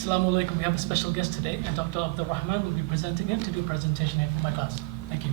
Assalamu alaikum. We have a special guest today, and Dr. Abdul Rahman will be presenting him to do a presentation here for my class. Thank you.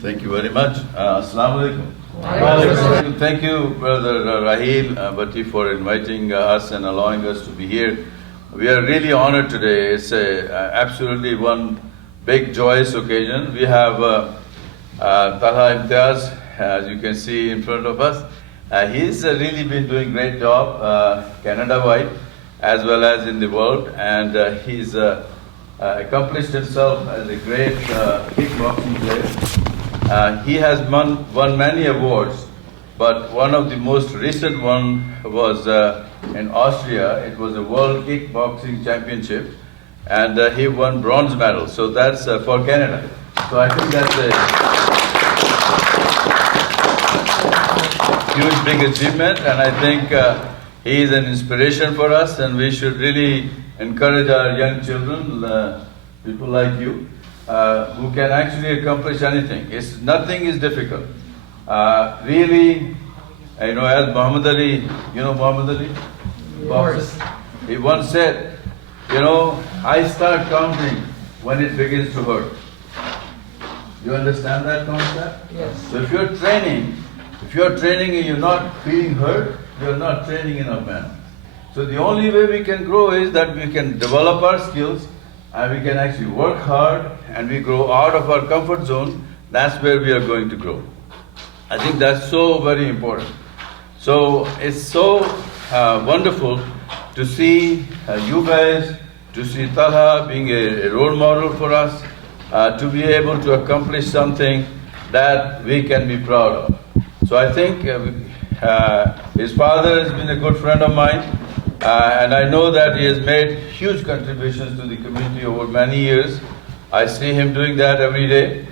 Thank you very much. Assalamu alaikum. Thank you, Brother Rahil Bhatti, for inviting us and allowing us to be here. We are really honored today. It's absolutely one big joyous occasion. We have Talha Imtiaz, as you can see in front of us. He's really been doing a great job Canada-wide as well as in the world, and he's accomplished himself as a great kickboxing player. He has won many awards, but one of the most recent one was in Austria. It was a World Kickboxing Championship, and he won bronze medal. So that's for Canada. So I think that's a huge, big achievement, and I think he is an inspiration for us, and we should really encourage our young children, people like you, who can actually accomplish anything. Nothing is difficult. Really, as Muhammad Ali, Muhammad Ali? Yes. He once said, I start counting when it begins to hurt. You understand that concept? Yes. So if you're training and you're not feeling hurt, you're not training enough, man. So the only way we can grow is that we can develop our skills and we can actually work hard and we grow out of our comfort zone. That's where we are going to grow. I think that's so very important. So it's so wonderful to see you guys, to see Talha being a role model for us, to be able to accomplish something that we can be proud of. So I think his father has been a good friend of mine, and I know that he has made huge contributions to the community over many years. I see him doing that every day,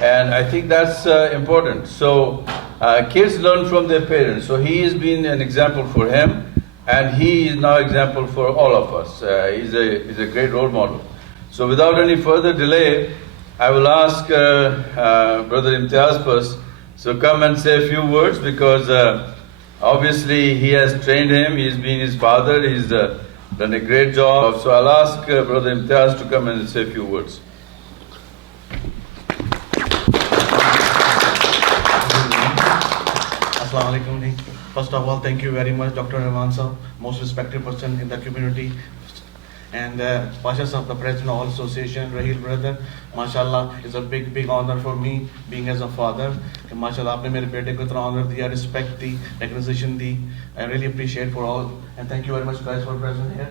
and I think that's important. So kids learn from their parents. So he has been an example for him, and he is now an example for all of us. He's a great role model. So without any further delay, I will ask Brother Imtiaz first. So come and say a few words, because obviously he has trained him, he's been his father, he's done a great job. So I'll ask Brother Imtiaz to come and say a few words. Assalamu alaikum. First of all, thank you very much, Dr. Rahman sir, most respected person in the community. And Pasha Sahab, the President of all Association, Rahil brother, mashallah, it's a big honor for me being as a father. And mashallah, aapne mere bete ko itna honor diya, respect di, recognition di. I really appreciate for all, and thank you very much guys for present here.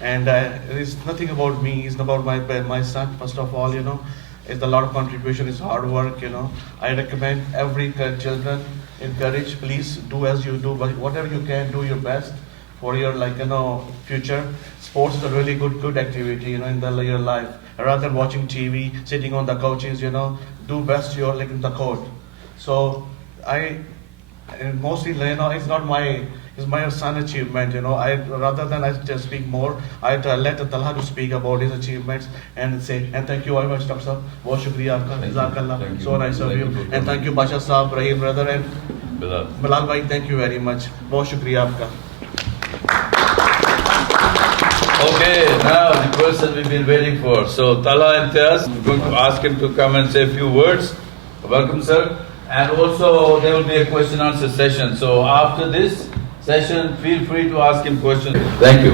And it is nothing about me, it's about my son. First of all, it's a lot of contribution, it's hard work, I recommend every children, encourage, please do as you do, whatever you can, do your best for your future. Sports is a really good activity, in your life. Rather than watching TV, sitting on the couches, do best you're in the court. So and mostly, it's my son achievement, rather than I just speak more, I let Talha to speak about his achievements and say, and thank you very much, Dr. Sahab. Bahut shukriya aapka, jazakallah. So nice of you. And thank you, Pasha Sahab, Rahim brother, and Bilal bhai, thank you very much. Bahut shukriya aapka. Okay, now the person we've been waiting for. So Talha Imtiaz, I'm going to ask him to come and say a few words. Welcome, sir. And also there will be a question answer session. So after this session, feel free to ask him questions. Thank you.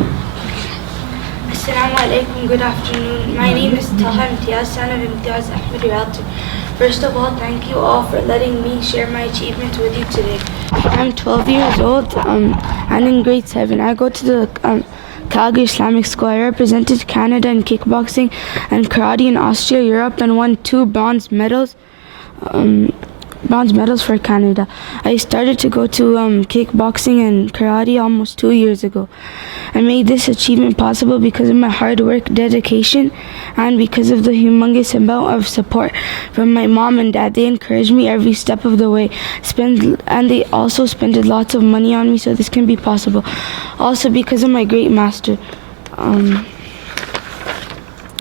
Assalamu alaikum, good afternoon. My name is Talha Imtiaz, son of Imtiaz Ahmed Realtor. First of all, thank you all for letting me share my achievements with you today. I'm 12 years old and in grade 7. I go to the Calgary Islamic School. I represented Canada in kickboxing and karate in Austria, Europe, and won 2 bronze medals for Canada. I started to go to kickboxing and karate almost 2 years ago. I made this achievement possible because of my hard work, dedication, and because of the humongous amount of support from my mom and dad. They encouraged me every step of the way, and they also spent lots of money on me so this can be possible. Also because of my great master.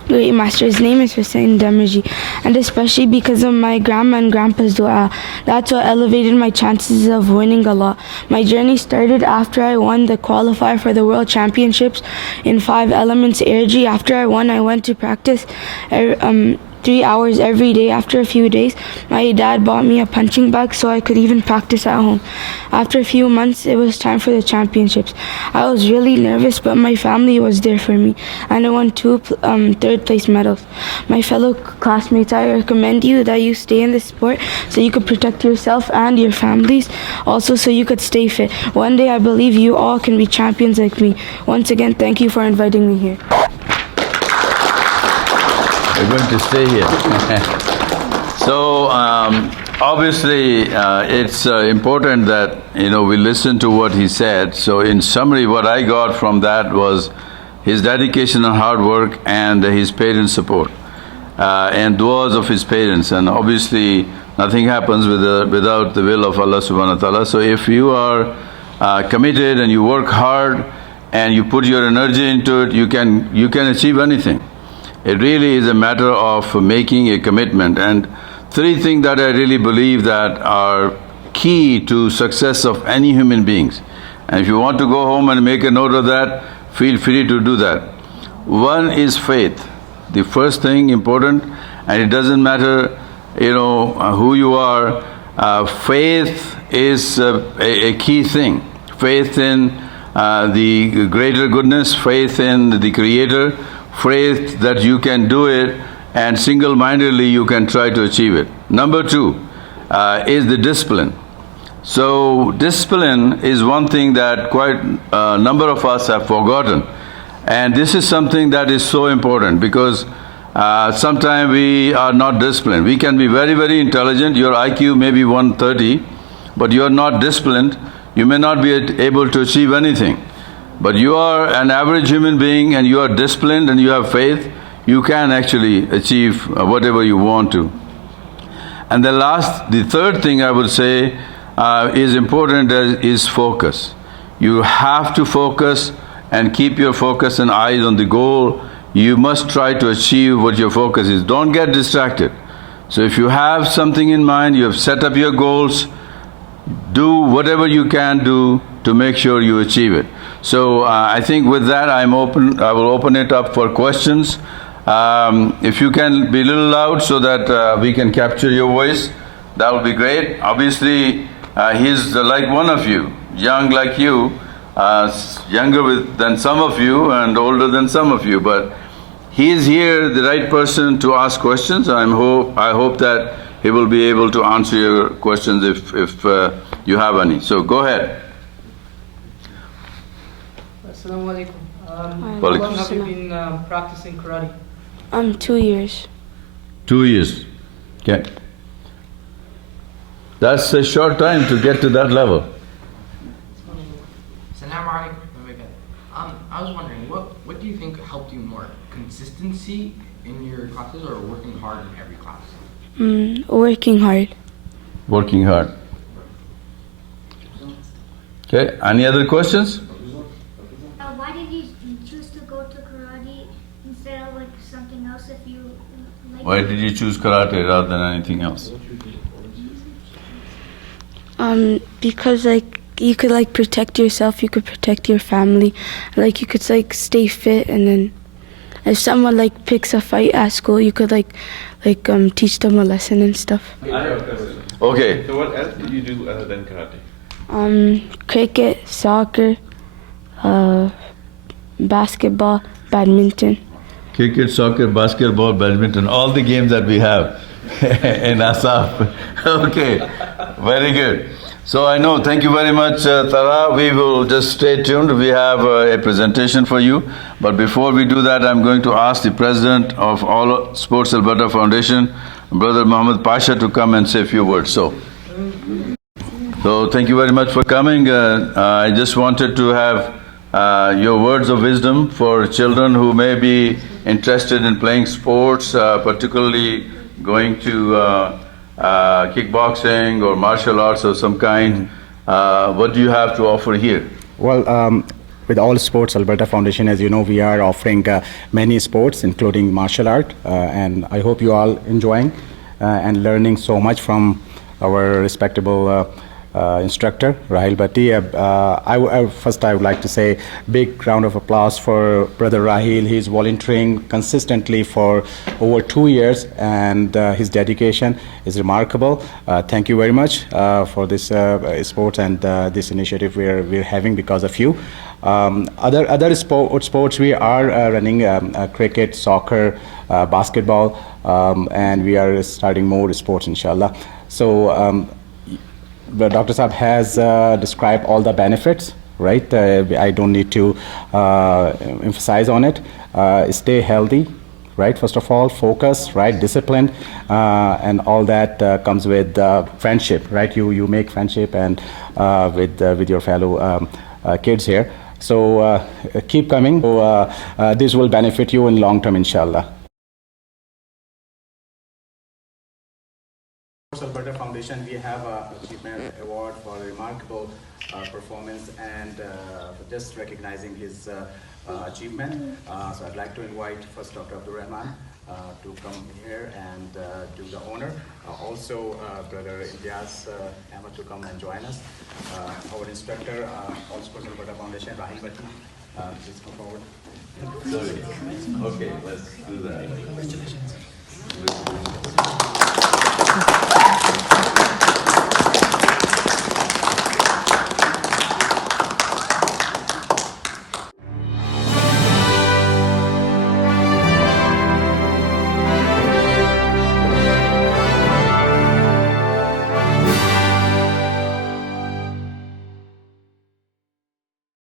great master. His name is Hussein Demirji, and especially because of my grandma and grandpa's dua, that's what elevated my chances of winning a lot. My journey started after I won the qualifier for the World Championships in 5 elements AirG. After I won, I went to practice 3 hours every day. After a few days, my dad bought me a punching bag so I could even practice at home. After a few months, it was time for the championships. I was really nervous, but my family was there for me, and I won 2 third place medals. My fellow classmates, I recommend you that you stay in this sport so you could protect yourself and your families, also so you could stay fit. One day I believe you all can be champions like me. Once again, thank you for inviting me here. We're going to stay here. So obviously it's important that we listen to what he said. So in summary, what I got from that was his dedication and hard work and his parents' support and duas of his parents. And obviously nothing happens without the will of Allah subhanahu wa ta'ala. So if you are committed and you work hard and you put your energy into it, you can achieve anything. It really is a matter of making a commitment. And 3 things that I really believe that are key to success of any human beings. And if you want to go home and make a note of that, feel free to do that. One is faith. The first thing important, and it doesn't matter, who you are, faith is a key thing. Faith in the greater goodness, faith in the Creator, faith that you can do it, and single-mindedly you can try to achieve it. Number 2 is the discipline. So discipline is one thing that quite a number of us have forgotten. And this is something that is so important because sometimes we are not disciplined. We can be very, very intelligent. Your IQ may be 130, but you are not disciplined. You may not be able to achieve anything. But you are an average human being and you are disciplined and you have faith, you can actually achieve whatever you want to. And the third thing I would say is important is focus. You have to focus and keep your focus and eyes on the goal. You must try to achieve what your focus is. Don't get distracted. So if you have something in mind, you have set up your goals, do whatever you can do to make sure you achieve it. So I think with that I will open it up for questions. If you can be a little loud so that we can capture your voice, that would be great. Obviously he's like one of you, young like you, younger than some of you and older than some of you, but he is here, the right person to ask questions. I hope that he will be able to answer your questions if you have any. So go ahead. Assalamu alaikum. How Walaikum long have you been practicing karate? 2 years. 2 years. Okay. That's a short time to get to that level. Assalamu alaikum. I was wondering, what do you think helped you more? Consistency in your classes or working hard in every class? Working hard. Working hard. Okay, any other questions? Why did you choose to go to karate instead of something else if you like? Why did you choose karate rather than anything else? Because you could protect yourself, you could protect your family, you could stay fit, and then if someone picks a fight at school, you could teach them a lesson and stuff. Okay. So what else did you do other than karate? Cricket, soccer, basketball, badminton. Cricket, soccer, basketball, badminton, all the games that we have in Assam. Okay, very good. So I know, thank you very much, Tara. We will just stay tuned. We have a presentation for you. But before we do that, I'm going to ask the president of all Sports Alberta Foundation, Brother Mohammed Pasha, to come and say a few words. So thank you very much for coming. I just wanted to have your words of wisdom for children who may be interested in playing sports, particularly going to kickboxing or martial arts of some kind. What do you have to offer here? Well, with all Sports Alberta Foundation, as you know, we are offering many sports, including martial art, and I hope you all enjoying and learning so much from our respectable instructor, Rahil Bhatti. First, I would like to say big round of applause for Brother Rahil. He's volunteering consistently for over 2 years, and his dedication is remarkable. Thank you very much for this sports and this initiative we're having because of you. Other sports we are running cricket, soccer, basketball, and we are starting more sports, inshallah. So. The Dr. Saab has described all the benefits, right? I don't need to emphasize on it. Stay healthy, right? First of all, focus, right? Discipline, and all that comes with friendship, right? You make friendship and with your fellow kids here. So keep coming. So, this will benefit you in long term, inshallah. Sports Alberta Foundation, we have an achievement award for remarkable performance and for just recognizing his achievement. So I'd like to invite first Dr. Abdul Rahman to come here and do the honor. Also Brother Imtiaz Ahmed to come and join us. Our instructor, All Sports Alberta Foundation, Rahil Bhatti, please come forward. Sorry. Okay, let's do that. Congratulations.